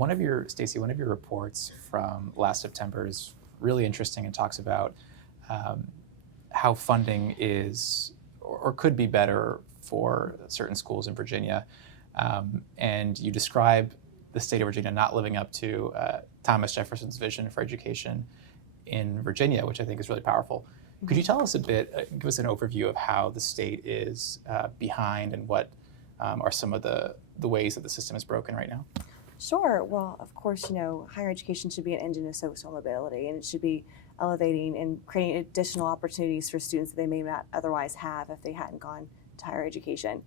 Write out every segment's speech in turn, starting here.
One of your reports from last September is really interesting and talks about um, how funding is or could be better for certain schools in Virginia. And you describe the state of Virginia not living up to Thomas Jefferson's vision for education in Virginia, which I think is really powerful. Could you tell us a bit, give us an overview of how the state is behind and what are some of the ways that the system is broken right now? Sure. Well, of course, higher education should be an engine of social mobility, and it should be elevating and creating additional opportunities for students that they may not otherwise have if they hadn't gone to higher education.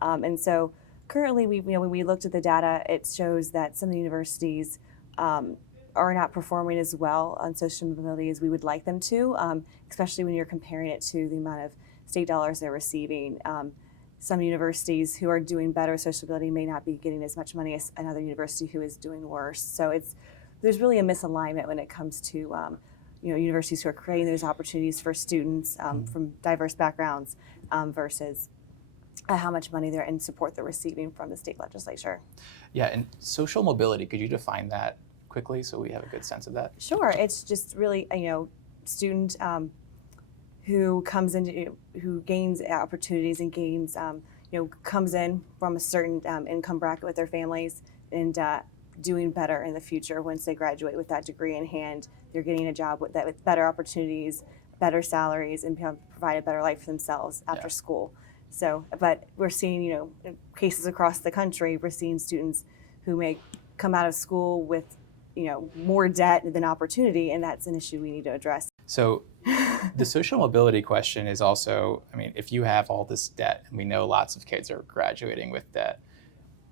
And so currently, when we looked at the data, it shows that some of the universities are not performing as well on social mobility as we would like them to, especially when you're comparing it to the amount of state dollars they're receiving. Some universities who are doing better with social mobility may not be getting as much money as another university who is doing worse. So there's really a misalignment when it comes to universities who are creating those opportunities for students from diverse backgrounds versus how much money they're and support they're receiving from the state legislature. Yeah, and social mobility, could you define that quickly so we have a good sense of that? Sure, it's just really student who comes into who gains opportunities and gains comes in from a certain income bracket with their families and doing better in the future once they graduate with that degree in hand. They're getting a job with better opportunities, better salaries, and provide a better life for themselves after school. So, but we're seeing in cases across the country, we're seeing students who may come out of school with more debt than opportunity, and that's an issue we need to address. So the social mobility question is also, if you have all this debt, and we know lots of kids are graduating with debt,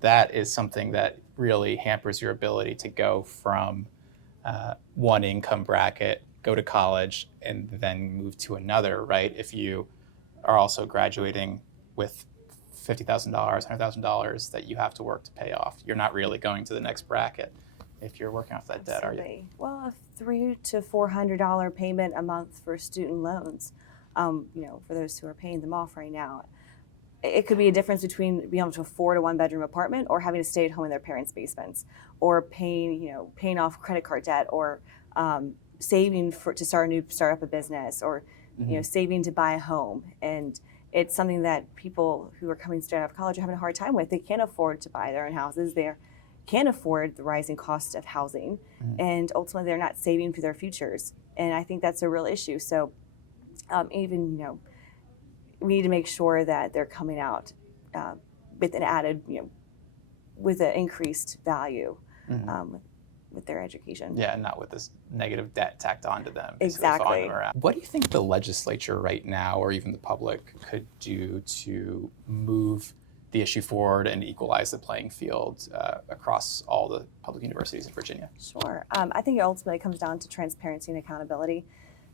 that is something that really hampers your ability to go from one income bracket, go to college, and then move to another, right? If you are also graduating with $50,000, $100,000 that you have to work to pay off, you're not really going to the next bracket if you're working off that debt, are you? Well, a $300 to $400 payment a month for student loans, for those who are paying them off right now. It could be a difference between being able to afford a one-bedroom apartment or having to stay at home in their parents' basements, or paying off credit card debt, or saving to start up a business, or saving to buy a home. And it's something that people who are coming straight out of college are having a hard time with. They can't afford to buy their own houses. They can't afford the rising cost of housing, and ultimately they're not saving for their futures. And I think that's a real issue. So we need to make sure that they're coming out with an added, with an increased value with their education. Yeah, and not with this negative debt tacked onto them. Exactly. What do you think the legislature right now, or even the public, could do to move the issue forward and equalize the playing field across all the public universities in Virginia? Sure. I think it ultimately comes down to transparency and accountability,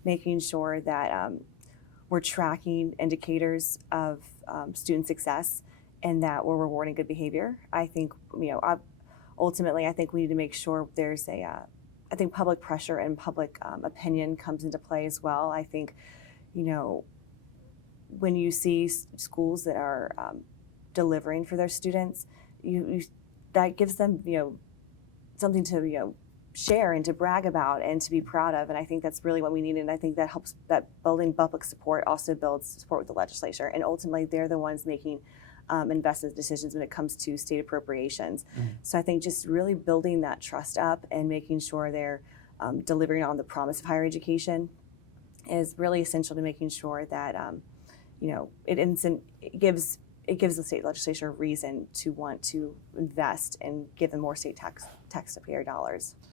making sure that we're tracking indicators of student success and that we're rewarding good behavior. I think, ultimately, I think we need to make sure there's I think public pressure and public opinion comes into play as well. I think, when you see schools that are delivering for their students, that gives them something to share and to brag about and to be proud of. And I think that's really what we need. And I think that helps, that building public support also builds support with the legislature. And ultimately, they're the ones making investment decisions when it comes to state appropriations. So I think just really building that trust up and making sure they're delivering on the promise of higher education is really essential to making sure that it gives the state legislature a reason to want to invest and give them more state taxpayer dollars.